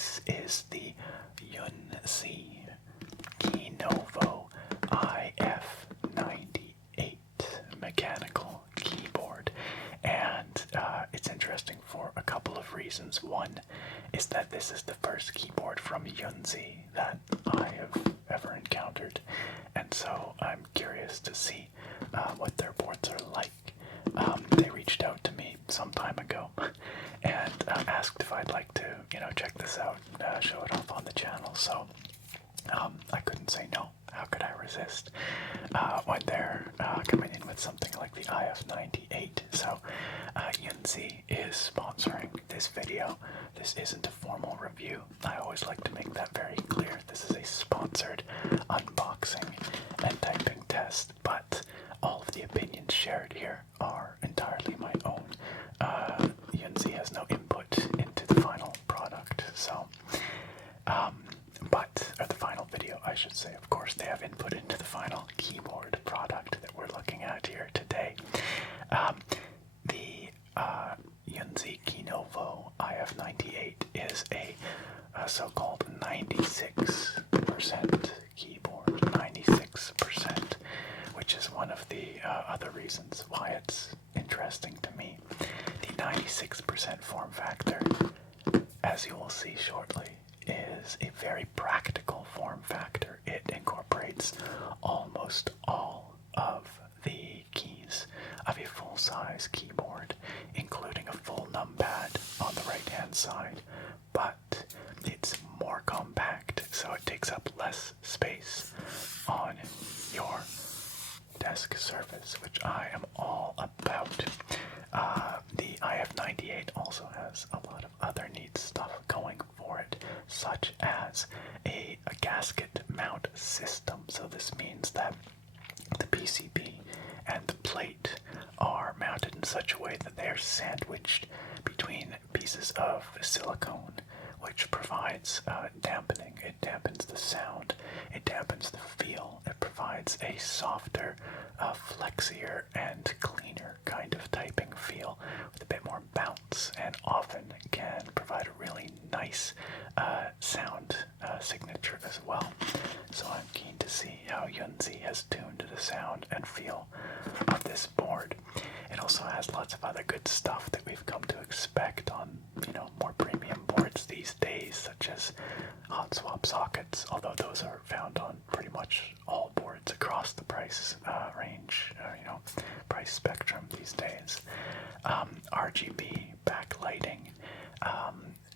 This is the YUNZII Keynovo IF98 mechanical keyboard, and it's interesting for a couple of reasons. One is that this is the first keyboard from YUNZII that I have ever encountered, and so I'm curious to see what their boards are like. They reached out to me some time ago and asked if I'd like to, check this out, show it off on the channel. So I couldn't say no. How could I resist when they're coming in with something like the IF98? So YUNZII is sponsoring this video. This isn't a formal review. I always like to make that very clear. This is a sponsored unboxing and typing test, but all of the opinions shared here are entirely my own. YUNZII has no input into the final product, so, or the final video, I should say. Of course, they have input into the final keyboard product that we're looking at here today. The YUNZII Keynovo IF98 is a so-called 96% keyboard, 96%, which is one of the other reasons why it's interesting to me. The 96% form factor, as you will see shortly, is a very practical form factor. It incorporates almost all of the keys of a full-size keyboard, including a full numpad on the right-hand side, but it's more compact, so it takes up less space on your desk surface, which I am all about. The IF98 also has a lot of other neat stuff going for it, such as a gasket mount system. So this means that the PCB and the plate are mounted in such a way that they are sandwiched between pieces of silicone, which provides dampening. It dampens the sound, it dampens the feel, it provides a softer, flexier, and cleaner kind of typing feel with a bit more bounce, and often can provide a really nice sound signature as well. So I'm keen to see how YUNZII has tuned the sound and feel of this board. It also has lots of other good stuff that we've come to expect on, more premium boards these days, such as hot swap sockets, although those are found on pretty much all boards across the price range, price spectrum these days. RGB backlighting,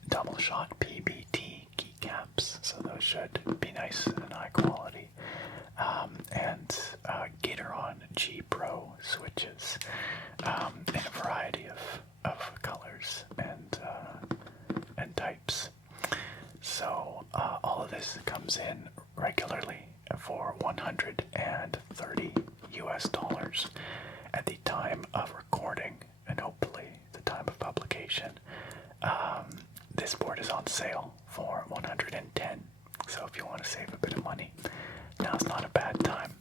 double shot PBT keycaps, so those should be nice and high quality, and Gateron G Pro switches in a variety of colors and types. So all of this comes in regularly for $130 US at the time of recording, and hopefully the time of publication. This board is on sale for $110, so if you want to save a bit of money, now's not a bad time.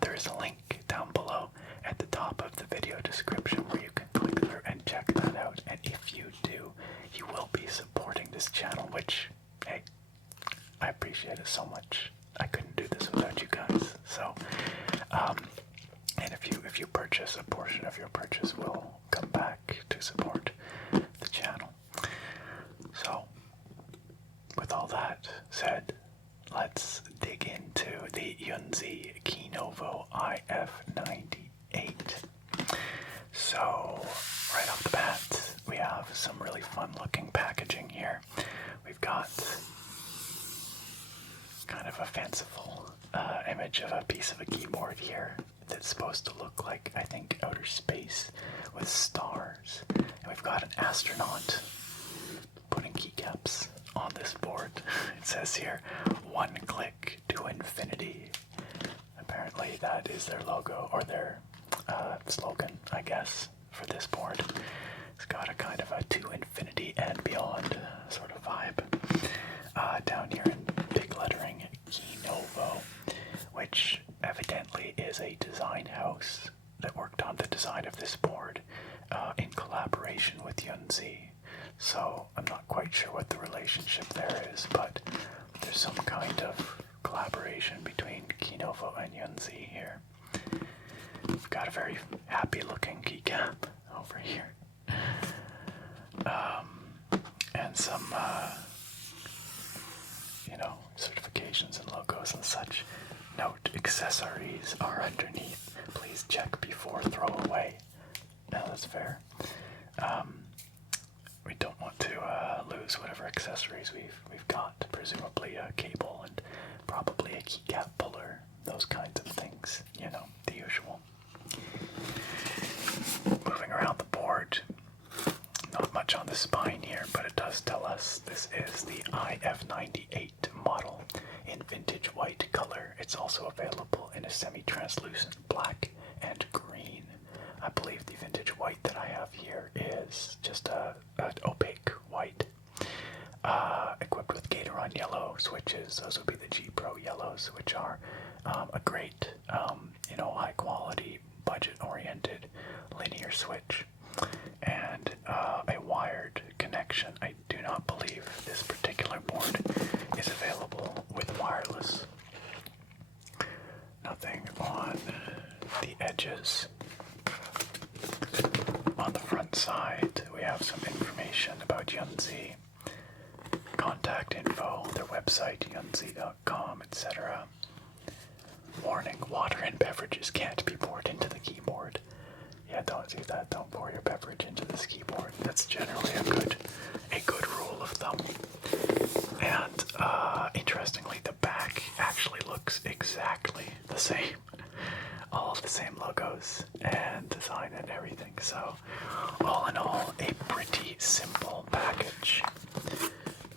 There is a link down below at the top of the video description where you can click through and check that out, and if you do, you will be supporting this channel, which, hey, I appreciate it so much. I couldn't do this without you guys. So, and if you purchase, a portion of your purchase will come back to support the channel. So, with all that said, let's dig into the YUNZII Keynovo IF98. So, right off the bat, we have some really fun looking packaging here. We've got kind of a fanciful image of a piece of a keyboard here that's supposed to look like, I think, outer space with stars. And we've got an astronaut putting keycaps on this board. It says here, "One click to infinity." Apparently that is their logo, or their slogan, I guess, for this board. It's got a kind of a to infinity and beyond sort of vibe. Down here in big lettering, Keynovo, which evidently is a design house that worked on the design of this board in collaboration with YUNZII. So I'm not quite sure what the relationship there is, but there's some kind of collaboration between Keynovo and YUNZII here. We've got a very happy looking keycap over here. And some, certifications and logos and such. Note, accessories are underneath. Please check before throw away. Now that's fair. We don't want to lose whatever accessories we've got. Presumably a cable and probably a keycap puller. Those kinds of things. You know, the usual. Moving around the board. Not much on the spine here, but it does tell us this is the IF98 model in vintage white color. It's also available in a semi-translucent black and green. I believe the vintage white that I have here is just an opaque white, equipped with Gatoron yellow switches. Those would be the G Pro yellows, which are a great, high quality, budget-oriented linear switch. And a wired connection. I do not believe this particular board is available with wireless. Nothing on the edges. On the front side, we have some information about YUNZII, contact info, their website, YUNZII.com, etc. Warning, water and beverages can't be poured into the keyboard. Yeah, don't do that. Don't pour your beverage into this keyboard. That's generally a good rule of thumb. And interestingly, the back actually looks exactly the same. All of the same logos and design and everything. So, all in all, a pretty simple package.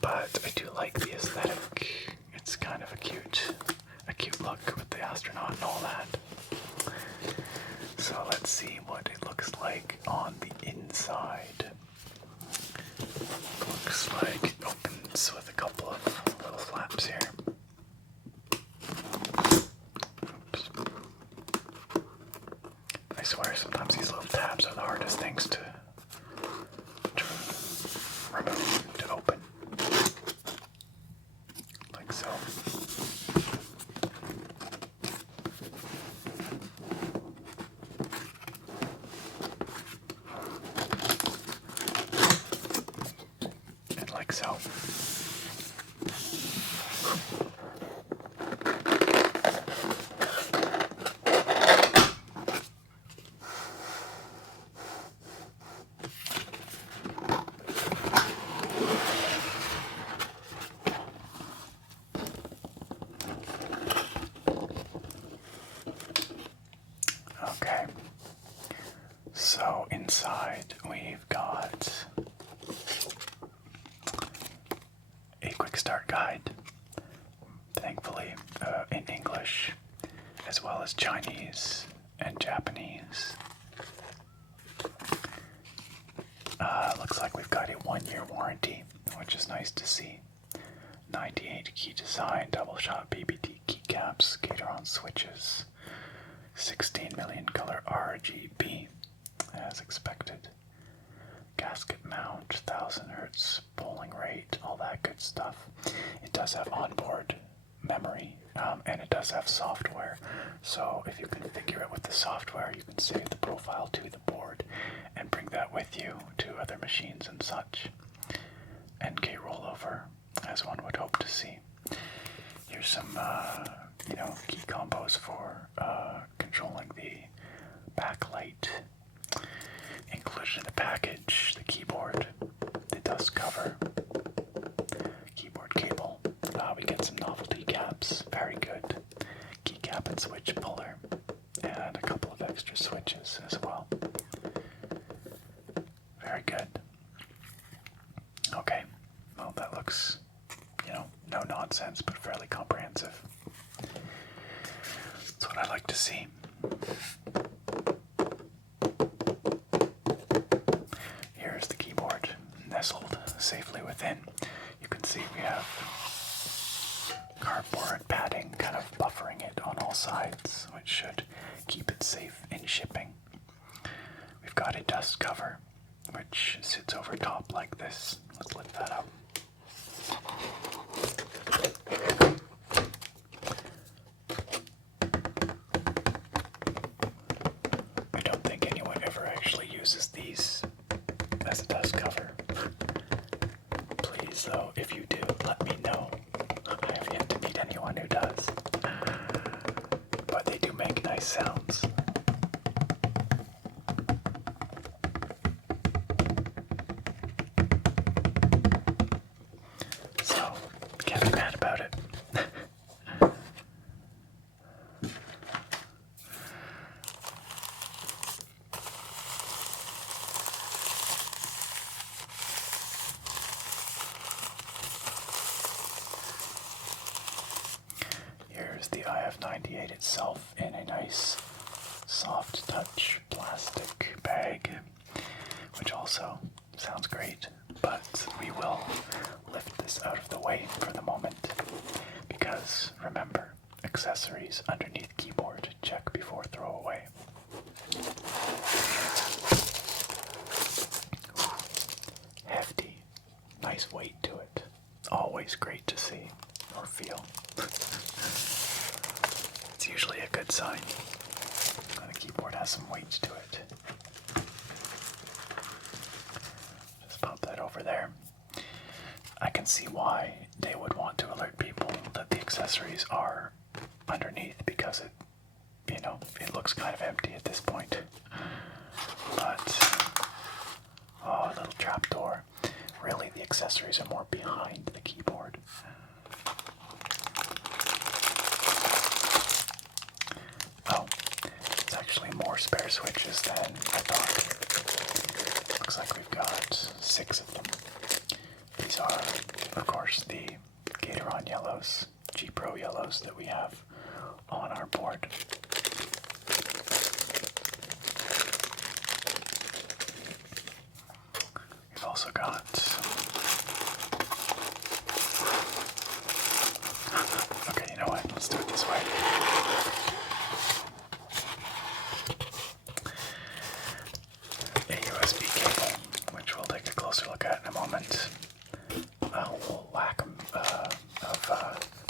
But I do like the aesthetic. It's kind of a cute look with the astronaut and all that. So let's see what it looks like on the inside. Looks like it opens with a couple of little flaps here. Oops. I swear sometimes these little tabs are the hardest things to remove, to open. Like so. Like so. Okay. So inside we've got a quick start guide, thankfully in English, as well as Chinese and Japanese. Looks like we've got a 1-year warranty, which is nice to see. 98 key design, double shot PBT keycaps, Gatoron switches, 16 million color RGB, as expected. Gasket mount, 1000 Hz polling rate, all that good stuff. It does have onboard memory, and it does have software. So if you configure it with the software, you can save the profile to the board and bring that with you to other machines and such. NK rollover, as one would hope to see. Here's some, key combos for controlling the backlight. Included in the package, the keyboard, the dust cover, keyboard cable. We get some novelty caps, very good. Keycap and switch puller, and a couple of extra switches as well. Very good. Okay, well that looks, no nonsense, but fairly comprehensive. That's what I like to see. Here's the keyboard nestled safely within. You can see we have cardboard padding kind of buffering it on all sides, which should keep it safe in shipping. We've got a dust cover, which sits over top like this. Let's lift that up. So if you do, let me know. I have yet to meet anyone who does. But they do make nice sounds. So, can't be mad about it. Here's the IF98 itself in a nice soft touch plastic bag, which also sounds great, but we will lift this out of the way for the moment because remember, accessories underneath keyboard, check before throw away. Hefty, nice weight to it, always great to see or feel. It's usually a good sign when a keyboard has some weight to it. Just pop that over there. I can see why they would want to alert people that the accessories are underneath because it, you know, it looks kind of empty at this point. But, oh, a little trapdoor. Really, the accessories are more behind the keyboard. Oh, it's actually more spare switches than I thought. Looks like we've got 6 of them. These are, of course, the Gateron yellows, G Pro yellows that we have on our board. We've also got okay, you know what? Let's do it this way. A USB cable, which we'll take a closer look at in a moment. A whole whack of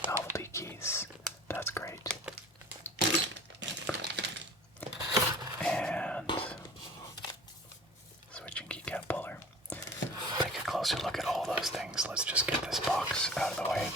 novelty keys. That's great. And switching keycap puller. Take a closer look at all those things. Let's just get this box out of the way.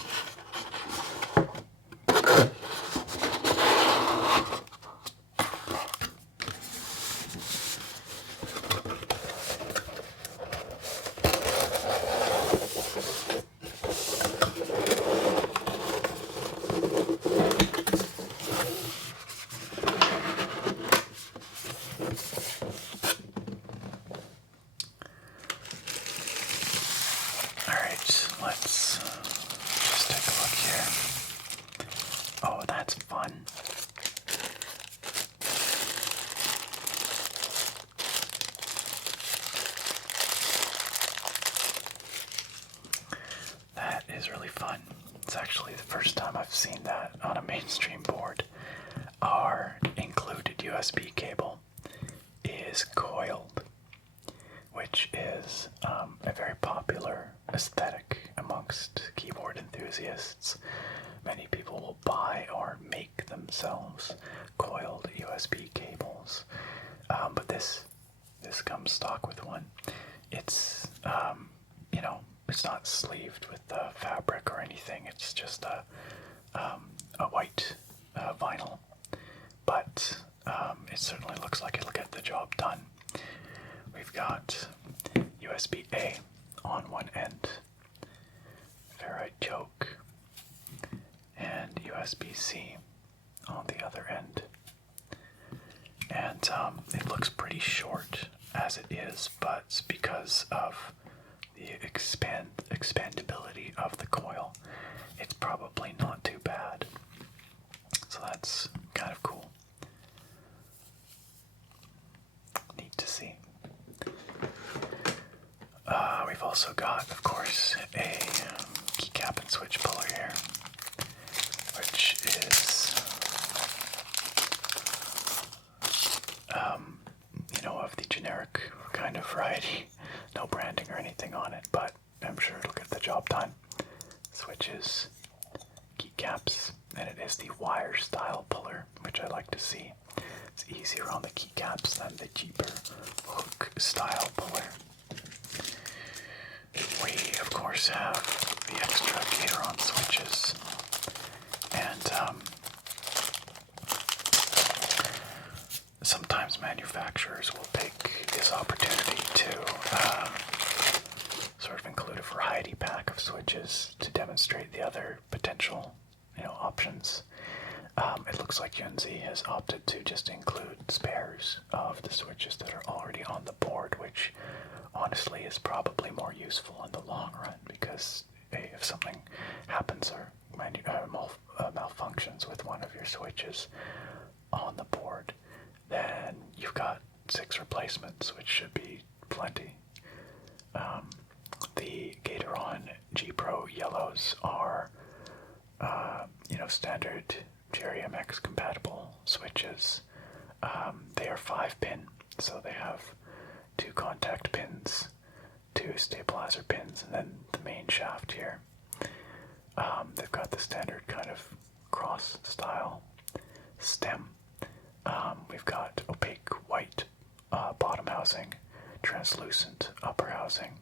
Alright, let's just take a look here. Oh, that's fun. That is really fun. It's actually the first time I've seen that on a mainstream board. Our included USB cable is coiled, which is a very popular aesthetic amongst keyboard enthusiasts. Many people will buy or make themselves coiled USB cables, but this comes stock with one. It's you know, it's not sleeved with fabric or anything. It's just a white vinyl, but it certainly looks like it'll get the job done. We've got USB-A on one end, ferrite choke, and USB-C on the other end. And it looks pretty short as it is, but because of the expandability of the coil, it's probably not too bad. So that's kind of cool. Neat to see. We've also got, of course, a keycap and switch puller here, which is, you know, of the generic kind of variety. No branding or anything on it, but I'm sure it'll get the job done. Switches, keycaps, and it is the wire style puller, which I like to see. It's easier on the keycaps than the cheaper hook style puller. We, of course, have the extra Gateron switches, and sometimes manufacturers will take this opportunity to sort of include a variety pack of switches to demonstrate the other potential, options. It looks like YUNZII has opted to just include spares of the switches that are already on the board, which honestly is probably more useful in the long run, because if something happens or malfunctions with one of your switches on the board, then you've got 6 replacements, which should be plenty. The Gateron G Pro yellows are, standard GRMX compatible switches. They are 5-pin, so they have 2 contact pins, 2 stabilizer pins, and then the main shaft here. They've got the standard kind of cross style stem. We've got opaque white bottom housing, translucent upper housing,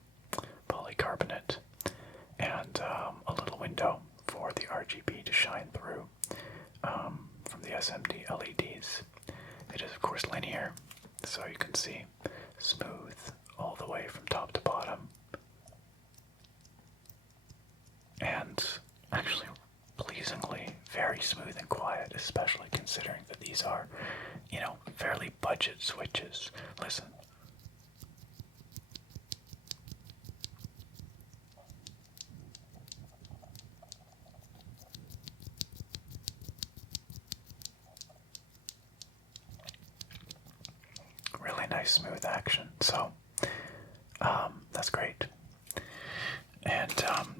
polycarbonate, and a little window for the RGB to shine through from the SMD LEDs. It is, of course, linear, so you can see smooth all the way from top to bottom. And actually, pleasingly, very smooth and quiet, especially considering that these are, fairly budget switches. Listen. Really nice smooth action, so that's great. And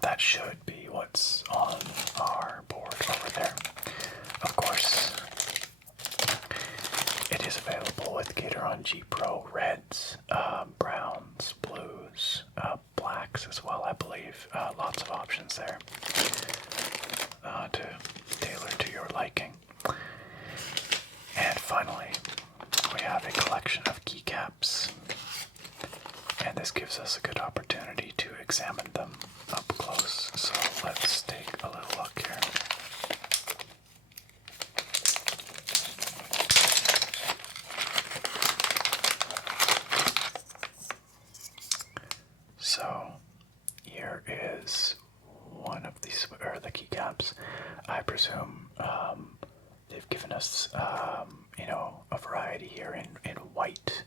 that should be what's on our board over there. Of course, it is available with Gateron G Pro reds, browns, blues, blacks as well, I believe. Lots of options there to tailor to your liking. And finally, we have a collection of keycaps, and this gives us a good opportunity to examine them up close. So let's take a little look here. So here is one of these, or the keycaps. I presume they've given us, a variety here in white,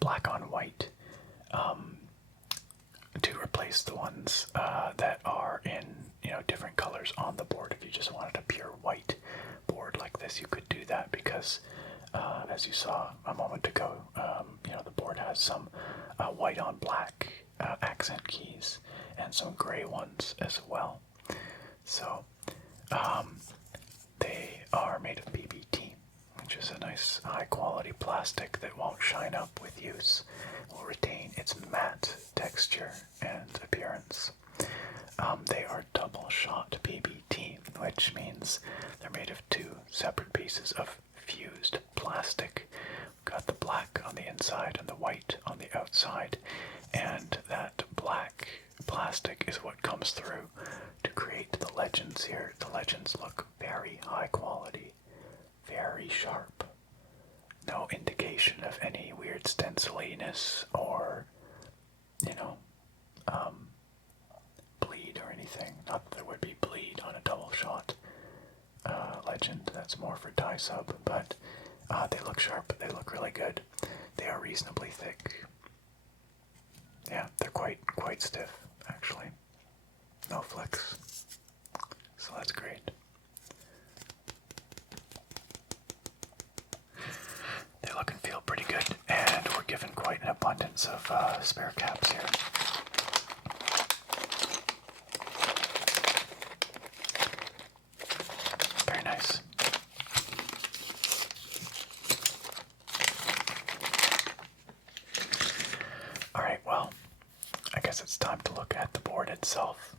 black on white, to replace the ones that are in, different colors on the board. If you just wanted a pure white board like this, you could do that because, as you saw a moment ago, the board has some white on black accent keys and some gray ones as well. So, they are made of PBT, which is a nice high-quality plastic that won't shine up with use, will retain its matte texture and appearance. They are double-shot PBT, which means they're made of 2 separate pieces of fused plastic. We've got the black on the inside and the white on the outside, and that black plastic is what comes through to create the legends here. The legends look very high quality, very sharp. No indication of any weird stenciliness or, bleed or anything. Not that there would be bleed on a double shot legend. That's more for die sub, but they look sharp. They look really good. They are reasonably thick. Yeah, they're quite stiff, actually. No flex. So that's great. They look and feel pretty good, and we're given quite an abundance of spare caps here. Very nice. Alright, well, I guess it's time to look at the board itself.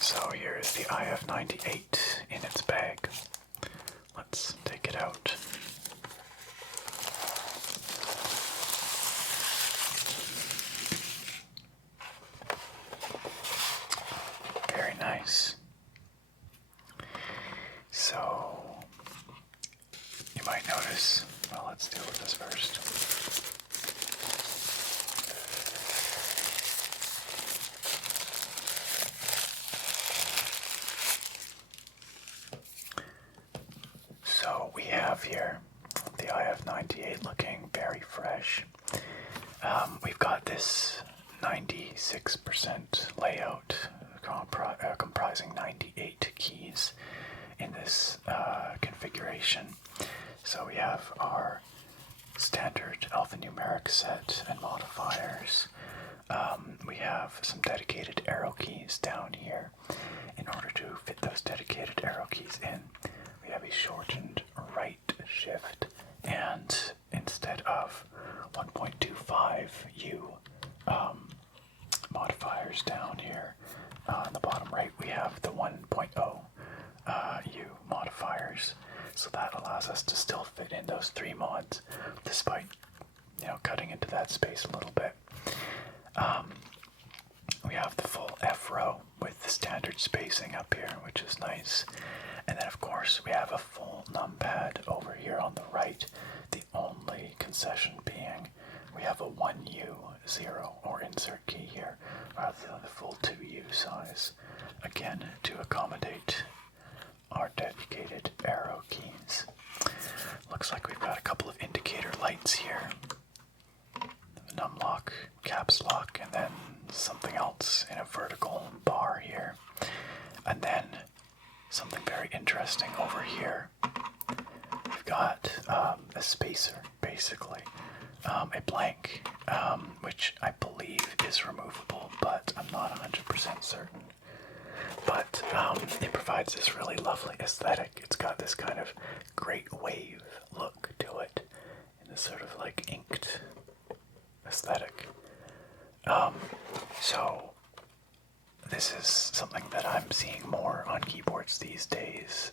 So here is the IF98 in its bag. Let's take it out. 98 looking very fresh. We've got this 96% layout comprising 98 keys in this configuration. So we have our standard alphanumeric set and modifiers. We have some dedicated arrow keys down here. In order to fit those dedicated arrow keys in, we have a shortened right shift, and instead of 1.25 U modifiers down here on the bottom right, we have the 1.0 U modifiers. So that allows us to still fit in those 3 mods, despite, cutting into that space a little bit. We have the full F row with the standard spacing up here, which is nice. And then of course we have a full numpad over here on the right, the only concession being we have a 1U0 or insert key here, rather than the full 2U size, again to accommodate our dedicated arrow keys. Looks like we've got a couple of indicator lights here. Numlock, caps lock, and then something else in a vertical bar here. And then something very interesting over here. We've got a spacer, basically. A blank, which I believe is removable, but I'm not 100% certain. But it provides this really lovely aesthetic. It's got this kind of great wave look to it, in this sort of like inked aesthetic. So this is something that I'm seeing more on keyboards these days,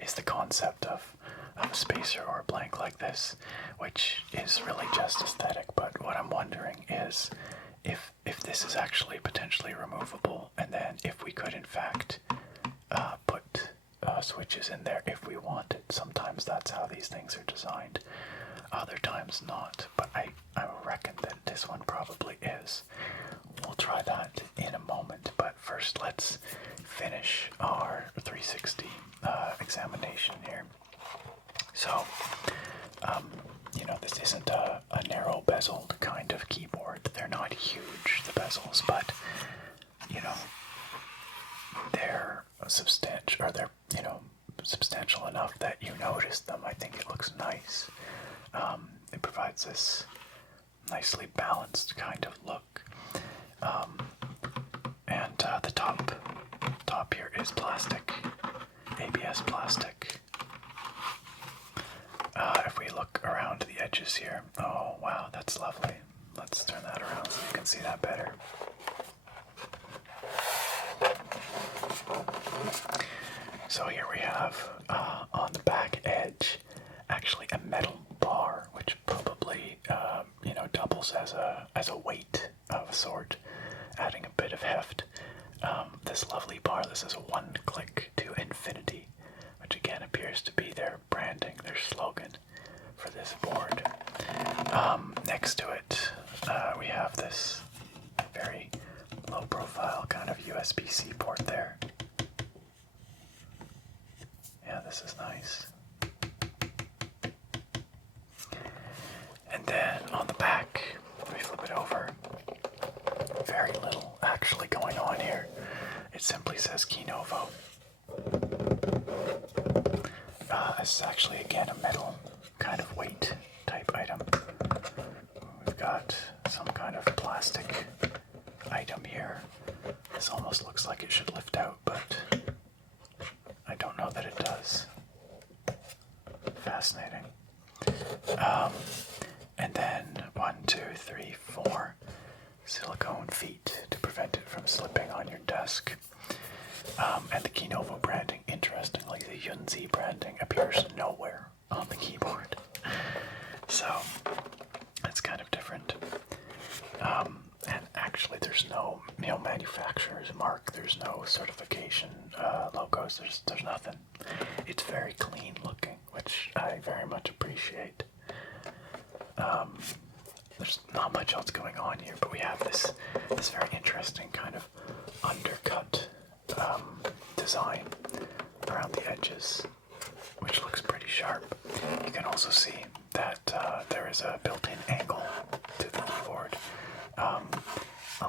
is the concept of a spacer or a blank like this, which is really just aesthetic. But what I'm wondering is if this is actually potentially removable, and then if we could in fact put switches in there if we wanted. Sometimes that's how these things are designed, other times not, but I reckon that this one probably is. We'll try that in a moment, but first let's finish our 360 examination here. So, this isn't a narrow bezeled kind of keyboard. They're not huge, the bezels, but, they're substantial, or they're, substantial enough that you notice them. I think it looks nice. It provides this nicely balanced kind of look. And the top here is plastic, ABS plastic. If we look around the edges here, oh wow, that's lovely. Let's turn that around so you can see that better. So here we have, on the back edge, actually a metal bar, which probably, doubles as a weight of a sort, adding a bit of heft. This lovely bar, this is a one-click to infinity, which again appears to be their branding, their slogan for this board. Next to it, we have this very low-profile kind of USB-C port there. Yeah, this is nice. And then on the back, let me flip it over. Very little actually going on here. It simply says Keynovo. This is actually, again, a metal kind of weight type item. We've got some kind of plastic item here. This almost looks like it should lift out, but I don't know that it does. Fascinating. And then 1, 2, 3, 4 silicone feet to prevent it from slipping on your desk. And the Keynovo branding, interestingly, the YUNZII branding appears nowhere on the keyboard. So it's kind of different. And actually there's no manufacturer's mark, there's no certification logos, there's nothing. It's very clean looking, which I very much appreciate. There's not much else going on here, but we have this very interesting kind of undercut design around the edges, which looks pretty sharp. You can also see that there's a built-in angle to the keyboard, a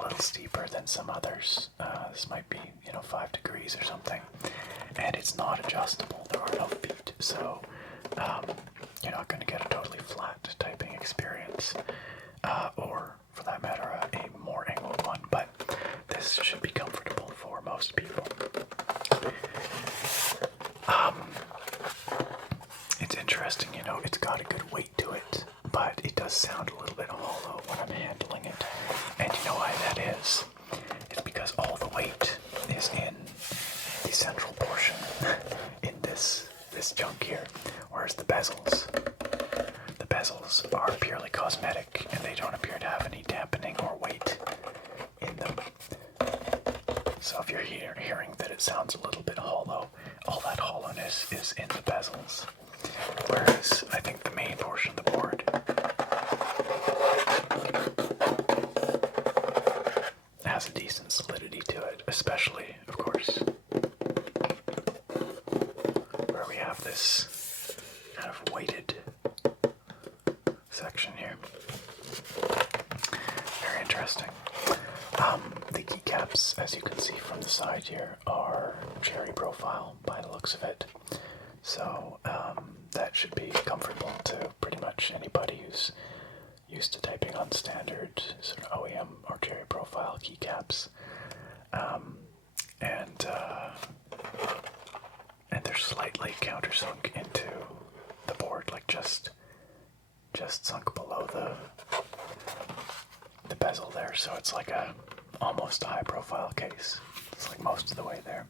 little steeper than some others. This might be, 5 degrees or something, and it's not adjustable. There are no feet, so you're not going to get a totally flat typing experience, or for that matter, a more angled one. But this should be comfortable for most people. It's interesting, it's got a good weight to it, but it does sound a little bit hollow when I'm handling it. And you know why that is? It's because all the weight is in the central portion, in this chunk here, whereas the bezels are purely cosmetic, and they don't appear to have any dampening or weight in them. So if you're hearing that it sounds a little bit hollow, all that hollowness is in the bezels. Whereas I think the main portion of the board has a decent solidity to it, especially, of course, where we have this kind of weighted section here. Very interesting. The keycaps, as you can see from the side here, are cherry profile by the looks of it. So that should be comfortable to pretty much anybody who's used to typing on standard sort of OEM or cherry profile keycaps. And they're slightly countersunk into the board, like just sunk below the bezel there. So it's like almost a high profile case. It's like most of the way there.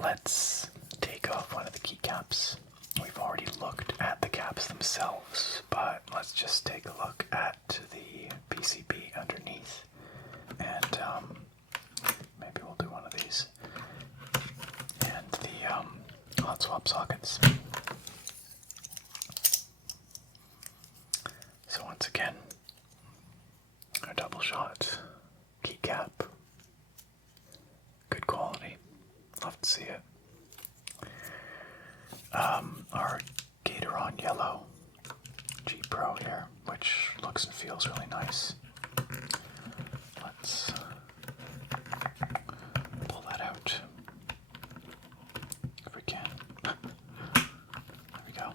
Let's take off one of the keycaps. We've already looked at the caps themselves, but let's just take a look at the PCB underneath. And maybe we'll do one of these. And the hot swap sockets. So once again, a double shot keycap. Good quality. Love to see it. Our Gatoron Yellow G Pro here, which looks and feels really nice. Let's pull that out if we can. There we go.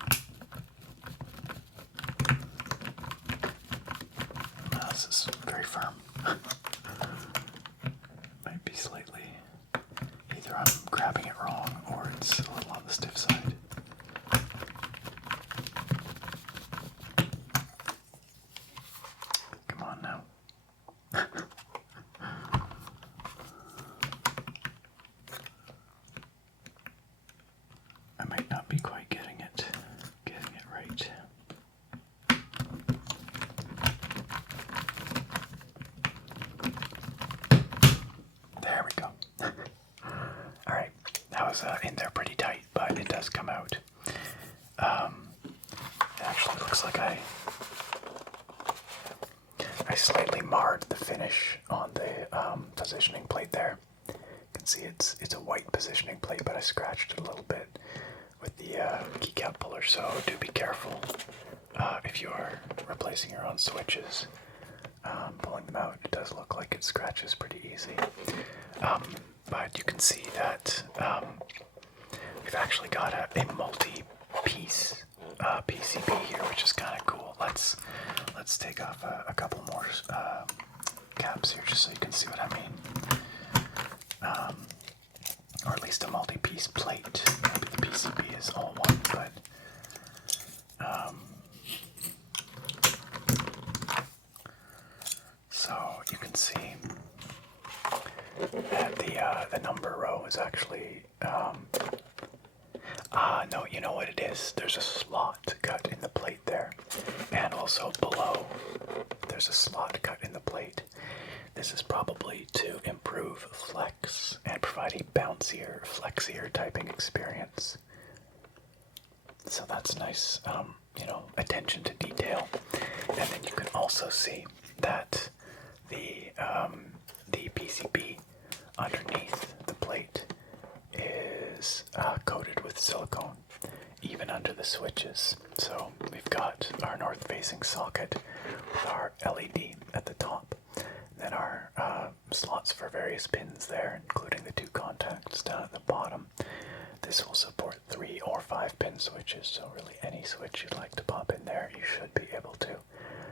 This is very firm. Might be slightly, either I'm grabbing it wrong or it's a little on the stiff side. Come on now. I might not be quite getting it right. There we go. Alright, that was in there pretty tight, but it does come out. It actually looks like I slightly marred the finish on the positioning plate there. You can see it's a white positioning plate, but I scratched it a little bit with the keycap puller, so do be careful if you are replacing your own switches. Pulling them out, it does look like it scratches pretty easy. But you can see that we've actually got a multi-piece PCB here, which is kind of cool. Let's take off a couple more caps here, just so you can see what I mean. Or at least a multi-piece plate. Maybe the PCB is all one, but so you can see that the number row is actually no, you know what it is. There's a slot cut in the plate there, and also below there's a slot cut in the plate. This is probably to improve flex and provide a bouncier, flexier typing experience. So that's nice, attention to detail. And then you can also see that the PCB underneath the plate is coated with silicone, even under the switches. So we've got our north-facing socket with our LED at the top, then our slots for various pins there, including the 2 contacts down at the bottom. This will support 3 or 5 pin switches, so really any switch you'd like to pop in there, you should be able to,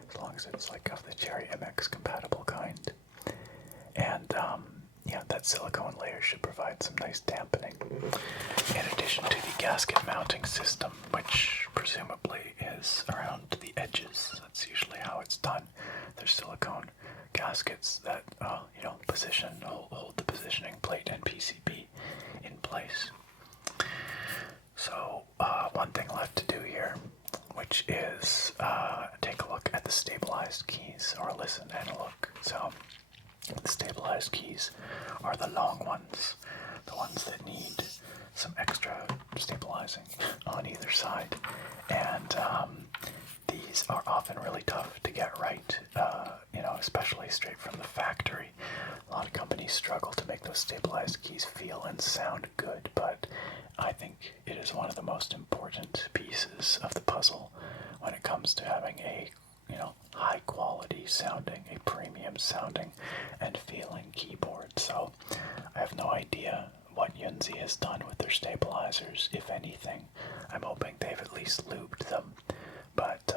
as long as it's like of the Cherry MX compatible kind. And yeah, that silicone layer should provide some nice dampening. In addition to the gasket mounting system, which presumably is around the edges, that's usually how it's done. There's silicone gaskets that hold the positioning plate and PCB in place. So one thing left to do here, which is take a look at the stabilized keys, or listen and look. So the stabilized keys are the long ones, the ones that need some extra stabilizing on either side, and these are often really tough to get right, especially straight from the factory. A lot of companies struggle to make those stabilized keys feel and sound good, but I think it is one of the most important pieces of the puzzle when it comes to having a high quality sounding, a premium sounding and feeling keyboard. So I have no idea what YUNZII has done with their stabilizers, if anything. I'm hoping they've at least lubed them, but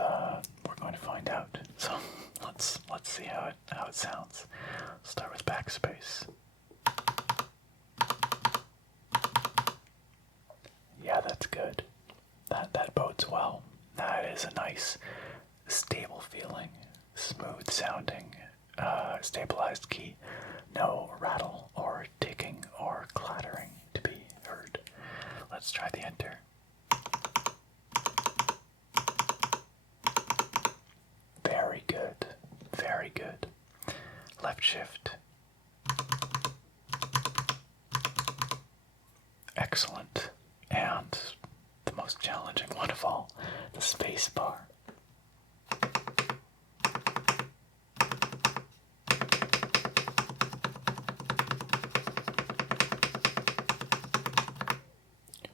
we're going to find out. So let's see how it sounds. Start with backspace. Yeah, that's good. That bodes well. That is a nice, stable feeling, smooth sounding, stabilized key. No rattle or ticking or clattering to be heard. Let's try the enter. Very good. Very good. Left shift. Excellent. And the most challenging one of all, the space bar.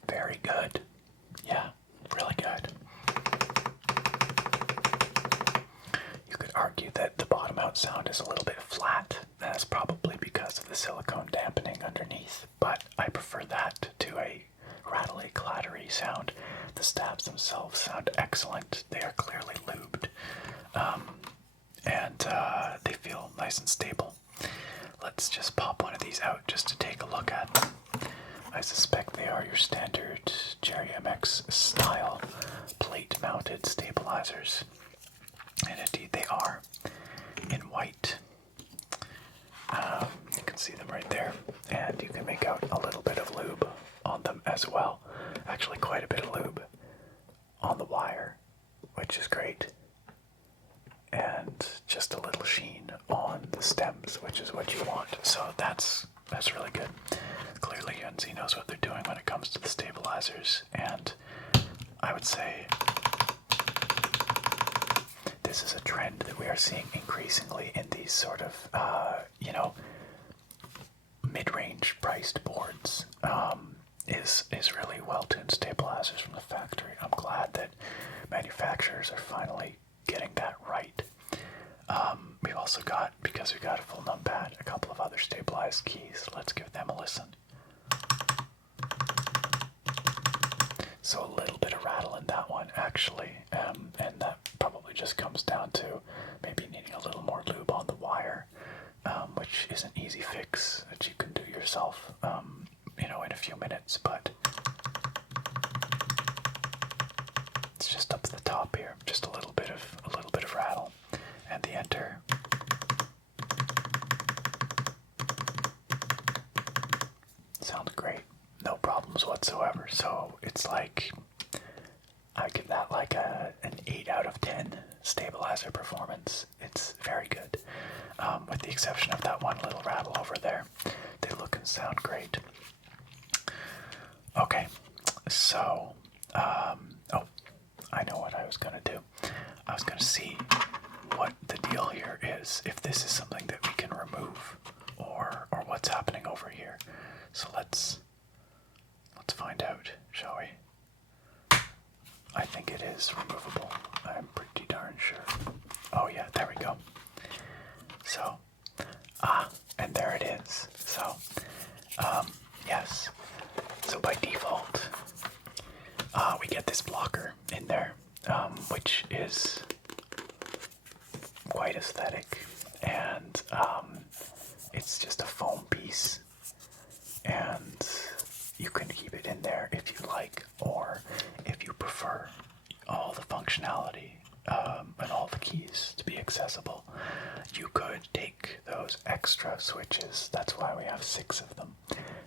Very good. Yeah, really good. You could argue that the bottom out sound is a little bit flat. That's probably because of the silicone dampening underneath, but I prefer that to a rattly, clattery sound. The stabs themselves sound excellent. They are clearly lubed, and they feel nice and stable. Let's just pop one of these out just to take a look at them. I suspect they are your standard Cherry MX style plate-mounted stabilizers, and indeed they are, in white. You can see them right there, and you can make out a little bit of lube on them as well. Actually, quite a bit of lube on the wire, which is great, and just a little sheen on the stems, which is what you want. So that's really good. Clearly, YUNZII knows what they're doing when it comes to the stabilizers, and I would say this is a trend that we are seeing increasingly in these sort of, mid-range priced boards. Is really well-tuned stabilizers from the factory. I'm glad that manufacturers are finally getting that right. We've also got, because we've got a full numpad, a couple of other stabilized keys. Let's give them a listen. So a little bit of rattle in that one, actually, and that probably just comes down to maybe needing a little more lube on the wire, which is an easy fix that you can do yourself, in a few minutes, but it's just up to the top here, just a little bit of rattle, and the enter. Sounds great, no problems whatsoever. So it's like, I give that like an 8 out of 10 stabilizer performance. It's very good, with the exception of that one little rattle over there. They look and sound great. Okay, so, I know what I was going to do. I was going to see what the deal here is, if this is something that we can remove, or what's happening over here. So let's find out, shall we? is removable. I'm pretty darn sure. Oh yeah, there we go. So, and there it is. So, yes. So by default, we get this blocker in there, which is quite aesthetic, and it's just a foam piece, and you can keep it in there if you like, or if you prefer all the functionality and all the keys to be accessible, you could take those extra switches. That's why we have 6 of them.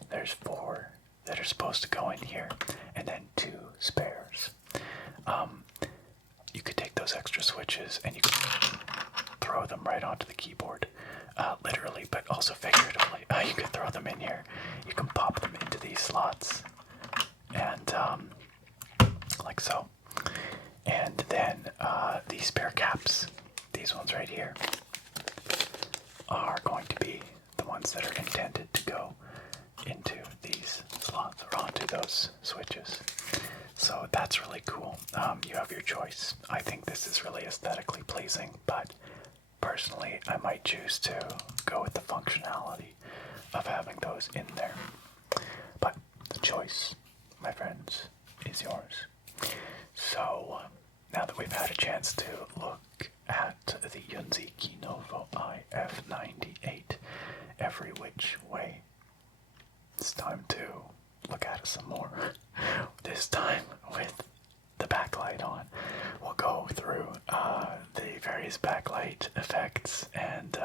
There's 4 that are supposed to go in here, and then 2 spares. You could take those extra switches and you could throw them right onto the keyboard, literally, but also figuratively. You could throw them in here. You can pop them into these slots, and like so. And then these spare caps, these ones right here, are going to be the ones that are intended to go into these slots or onto those switches. So that's really cool. You have your choice. I think this is really aesthetically pleasing, but personally I might choose to go with the functionality of having those in there. But the choice, my friends, is yours. So now that we've had a chance to look at the YUNZII Keynovo IF98 every which way, it's time to look at it some more. This time with the backlight on. We'll go through the various backlight effects, and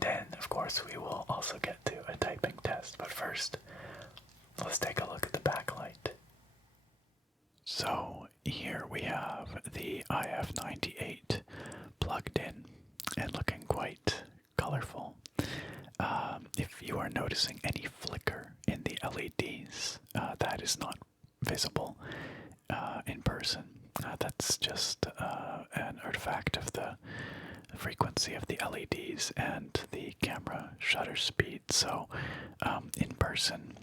then of course we will also get to a typing test. But first, let's take a look at the backlight. So here we have the IF98 plugged in and looking quite colorful. If you are noticing any flicker in the LEDs, that is not visible in person. That's just an artifact of the frequency of the LEDs and the camera shutter speed. So in person,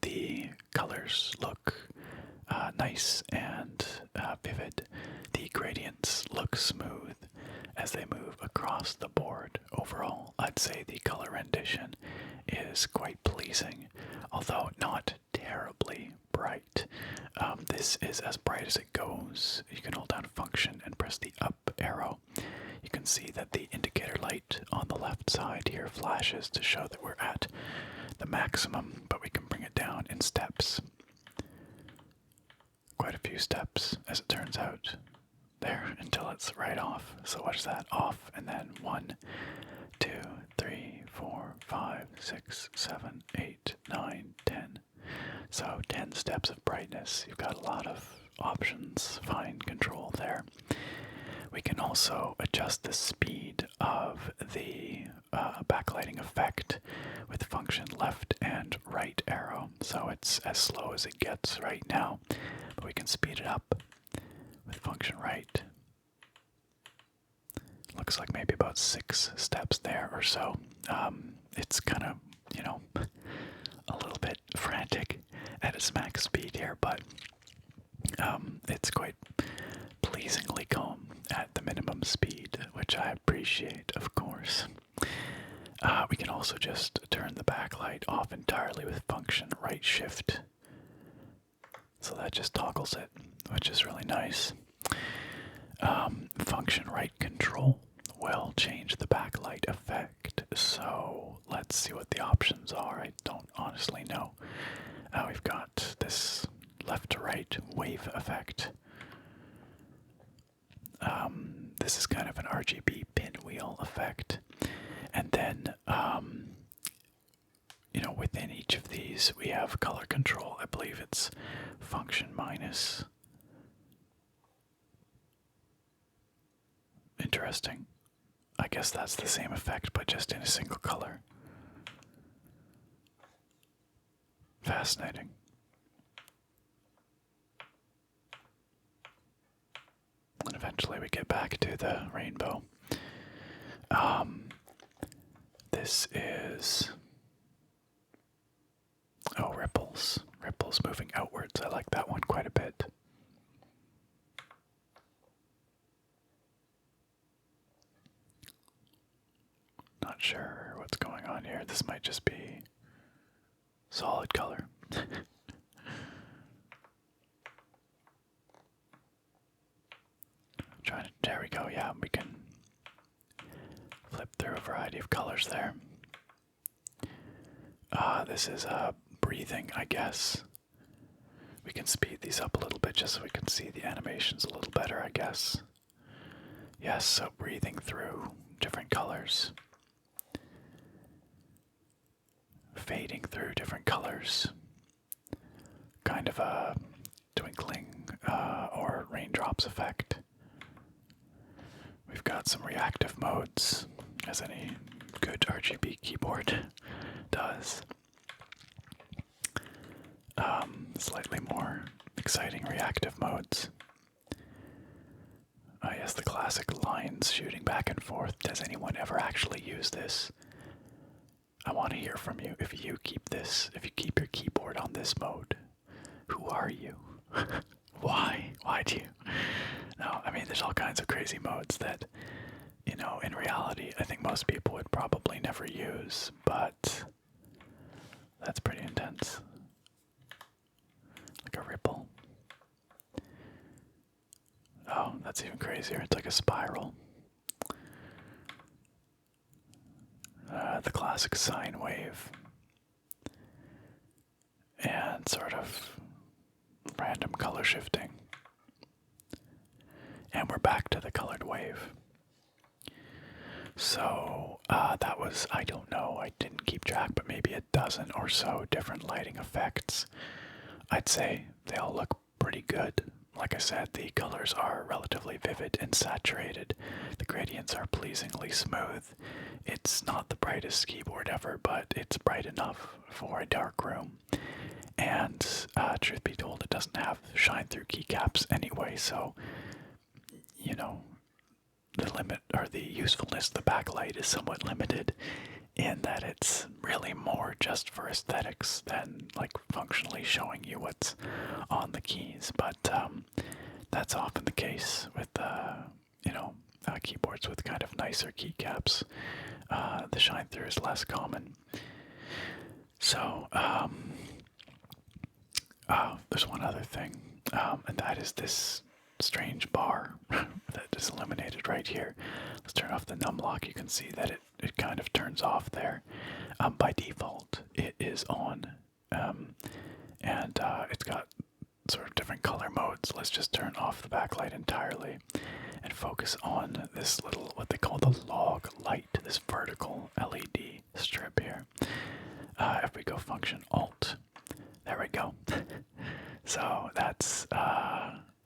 the colors look nice and vivid. The gradients look smooth as they move across the board. Overall, I'd say the color rendition is quite pleasing, although not terribly bright. This is as bright as it goes. You can hold down function and press the up arrow. You can see that the indicator light on the left side here flashes to show that we're at the maximum, but we can bring it down in steps. Quite a few steps, as it turns out, there, until it's right off. So watch that, off, and then 1, 2, 3, 4, 5, 6, 7, 8, 9, 10. So 10 steps of brightness. You've got a lot of options, fine control there. We can also adjust the speed of the backlighting effect with function left and right arrow. So it's as slow as it gets right now, but we can speed it up with function right. Looks like maybe about 6 steps there or so. It's kind of, a little bit frantic at its max speed here, but it's quite pleasingly calm at the minimum speed, which I appreciate, of course. We can also just turn the backlight off entirely with function right shift. So that just toggles it, which is really nice. Function right control will change the backlight effect. So let's see what the options are. I don't honestly know. We've got this left to right wave effect. This is kind of an RGB pinwheel effect. And then, within each of these, we have color control. I believe it's function minus. Interesting. I guess that's the same effect, but just in a single color. Fascinating. And eventually we get back to the rainbow. This is... oh, ripples. Ripples moving outwards. I like that one quite a bit. not sure what's going on here. This might just be solid color. There we go, yeah, we can flip through a variety of colors there. This is breathing, I guess. We can speed these up a little bit just so we can see the animations a little better, I guess. Yes, so breathing through different colors. Fading through different colors. Kind of a twinkling or raindrops effect. We've got some reactive modes, as any good RGB keyboard does. Slightly more exciting reactive modes. Yes, the classic lines shooting back and forth. Does anyone ever actually use this? I want to hear from you. If you keep this, if you keep your keyboard on this mode, who are you? Why? Why do you? No, I mean, there's all kinds of crazy modes that, you know, in reality, I think most people would probably never use, but that's pretty intense. Like a ripple. Oh, that's even crazier. It's like a spiral. The classic sine wave. And sort of random color shifting. And we're back to the colored wave. So, that was, I don't know, I didn't keep track, but maybe a dozen or so different lighting effects. I'd say they all look pretty good. Like I said, the colors are relatively vivid and saturated. The gradients are pleasingly smooth. It's not the brightest keyboard ever, but it's bright enough for a dark room. And truth be told, it doesn't have shine-through keycaps anyway, so, you know, the limit or the usefulness of the backlight is somewhat limited in that it's really more just for aesthetics than like functionally showing you what's on the keys. But that's often the case with you know, keyboards with kind of nicer keycaps. The shine through is less common. So there's one other thing, and that is this strange bar that is illuminated right here. Let's turn off the num lock. You can see that it kind of turns off there. By default, it is on, and it's got sort of different color modes. Let's just turn off the backlight entirely and focus on this little, what they call the log light, this vertical LED strip here. If we go function Alt, there we go. So that's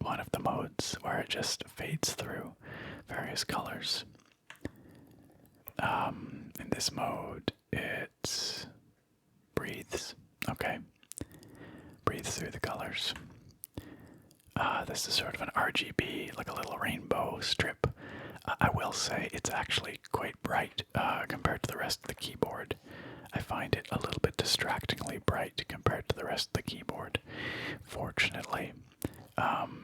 one of the modes where it just fades through various colors. In this mode, it breathes. Okay, breathes through the colors. This is sort of an RGB, like a little rainbow strip. I will say it's actually quite bright compared to the rest of the keyboard. I find it a little bit distractingly bright compared to the rest of the keyboard. Fortunately,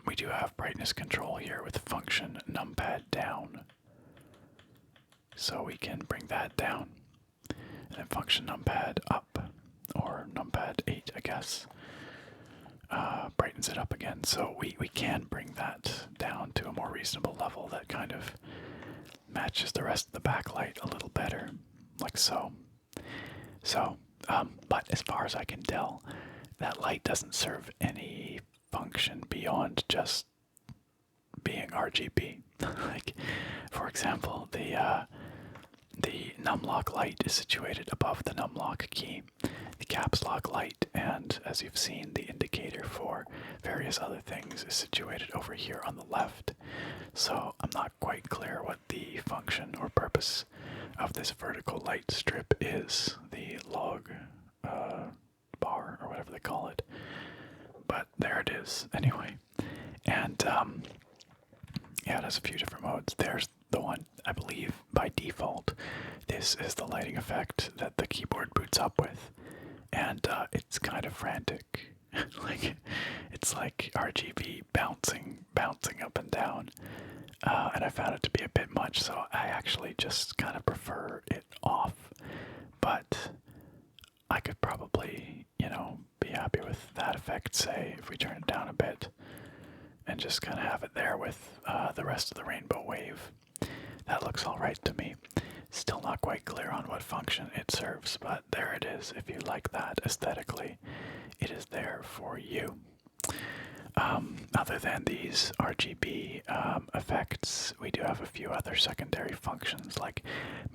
we do have brightness control here with function numpad down. So we can bring that down. And then function numpad up, or numpad 8, I guess. Brightens it up again. So we can bring that down to a more reasonable level that kind of matches the rest of the backlight a little better, like so. So, but as far as I can tell, that light doesn't serve any function beyond just being RGB. Like, for example, the numlock light is situated above the numlock key, the caps lock light, and as you've seen, the indicator for various other things is situated over here on the left. So I'm not quite clear what the function or purpose of this vertical light strip is, the log bar or whatever they call it. But there it is anyway. And yeah, it has a few different modes. There's the one, I believe, by default. This is the lighting effect that the keyboard boots up with. And it's kind of frantic. Like, it's like RGB bouncing up and down. and I found it to be a bit much, so I actually just kind of prefer it off. But I could probably, be happy with that effect, say, if we turn it down a bit and just kind of have it there with the rest of the rainbow wave. That looks alright to me. Still not quite clear on what function it serves, but there it is. If you like that aesthetically, it is there for you. Other than these RGB effects, we do have a few other secondary functions like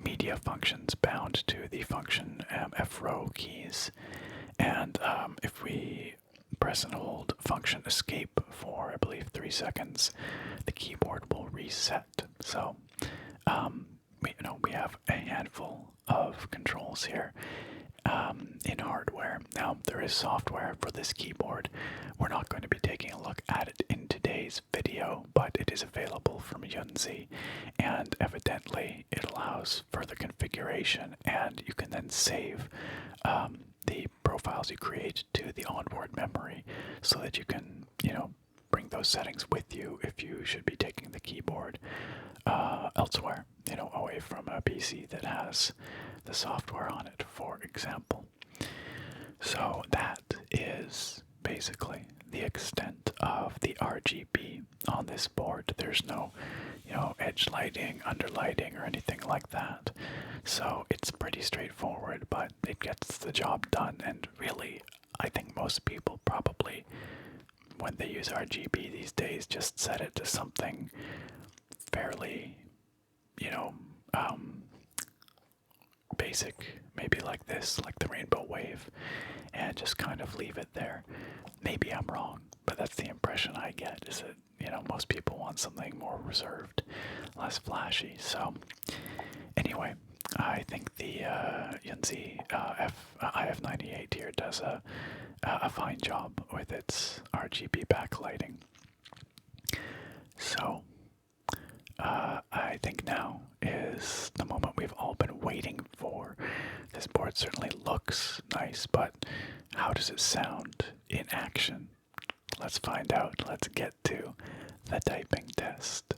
media functions bound to the function FROW keys. And if we press and hold function escape for, I believe, 3 seconds, the keyboard will reset. So we have a handful of controls here in hardware. Now, there is software for this keyboard. We're not going to be taking a look at it in today's video, but it is available from YUNZII, and evidently it allows further configuration, and you can then save the profiles you create to the onboard memory so that you can, bring those settings with you if you should be taking the keyboard elsewhere, away from a PC that has the software on it, for example. So that is basically the extent of the RGB on this board. There's no, edge lighting, underlighting, or anything like that. So it's pretty straightforward, but it gets the job done. And really, I think most people probably, when they use RGB these days, just set it to something fairly, basic, maybe like this, like the rainbow wave, and just kind of leave it there. Maybe I'm wrong, but that's the impression I get, is that, most people want something more reserved, less flashy. So anyway, I think the YUNZII IF98 here does a fine job with its RGB backlighting. So I think now is the moment we've all been waiting for. This board certainly looks nice, but how does it sound in action? Let's find out. Let's get to the typing test.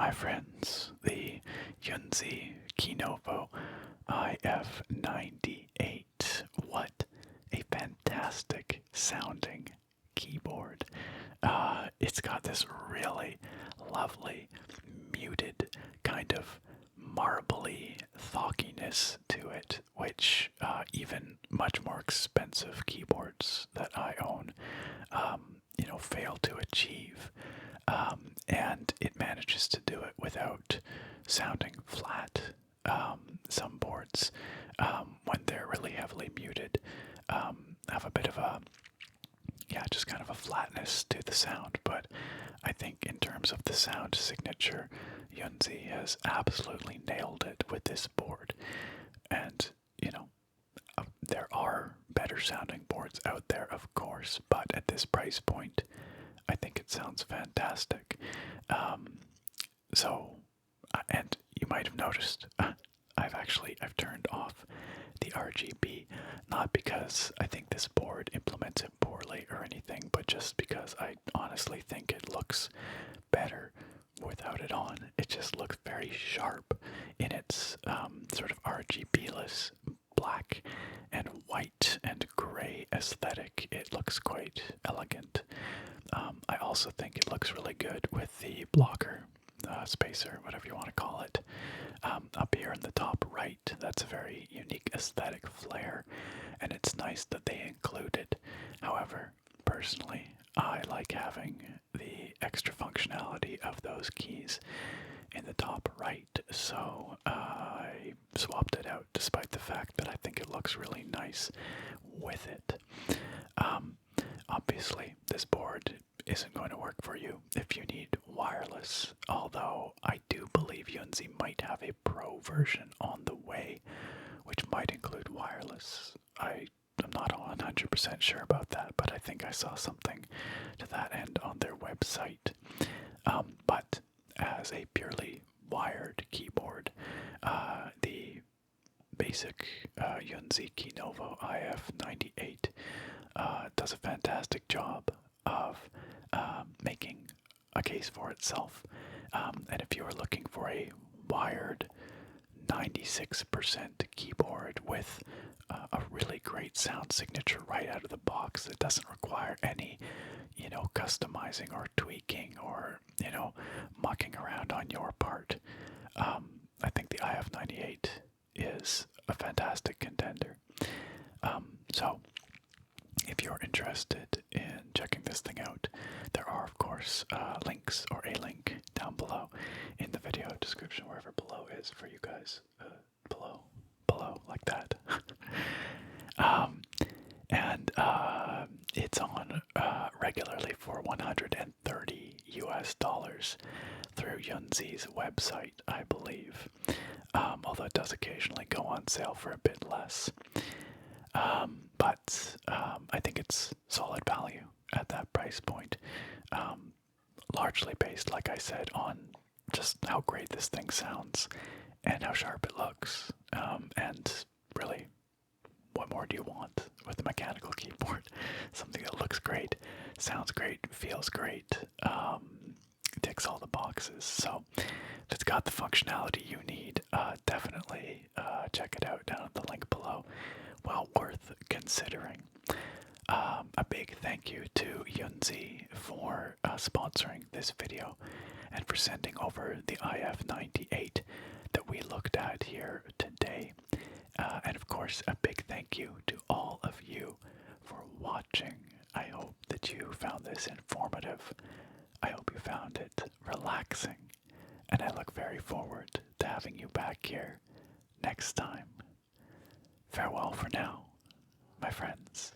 my friends, the YUNZII Keynovo IF98. What a fantastic sounding keyboard. It's got this really lovely, muted, kind of marbly thockiness to it, which even much more expensive keyboards that I own, fail to achieve. And it manages to do it without sounding flat. Some boards, when they're really heavily muted, have a bit of a, just kind of a flatness to the sound. But I think in terms of the sound signature, YUNZII has absolutely nailed it with this board. And, there are better sounding boards out there, of course, but at this price point, I think it sounds fantastic. And you might have noticed, I've turned off the RGB, not because I think this board implements it poorly or anything, but just because I honestly think it looks better without it on. It just looks very sharp in its sort of RGB-less black and white and gray aesthetic. It looks quite elegant. I also think it looks really good with the blocker, spacer, whatever you want to call it, up here in the top right. That's a very unique aesthetic flair, and it's nice that they include it. However, personally, I like having the extra functionality of those keys in the top right, so I swapped it out despite the fact that I think it looks really nice with it. Obviously, this board isn't going to work for you if you need wireless, although I do believe YUNZII might have a pro version on the way, which might include wireless. I'm not 100% sure about that, but I think I saw something to that end on their website. But as a purely wired keyboard, the basic YUNZII Keynovo IF98 does a fantastic job of making a case for itself. And if you are looking for a wired 96% keyboard with a really great sound signature right out of the box that doesn't require any, customizing or tweaking or, mucking around on your part, I think the IF98 is a fantastic contender. So, if you're interested in checking this thing out, there are, of course, links or a link down below in the video description, wherever below is for you guys. Below, like that. And it's on regularly for $130 US through YUNZII's website, I believe. Although it does occasionally go on sale for a bit less. But I think it's solid value at that price point. Largely based, like I said, on just how great this thing sounds and how sharp it looks. And really, what more do you want with a mechanical keyboard? Something that looks great, sounds great, feels great, ticks all the boxes. So if it's got the functionality you need, definitely check it out down at the link below. Well worth considering. A big thank you to YUNZII for sponsoring this video and for sending over the IF98 that we looked at here today. And of course, a big thank you to all of you for watching. I hope that you found this informative. I hope you found it relaxing. And I look very forward to having you back here next time. Farewell for now, my friends.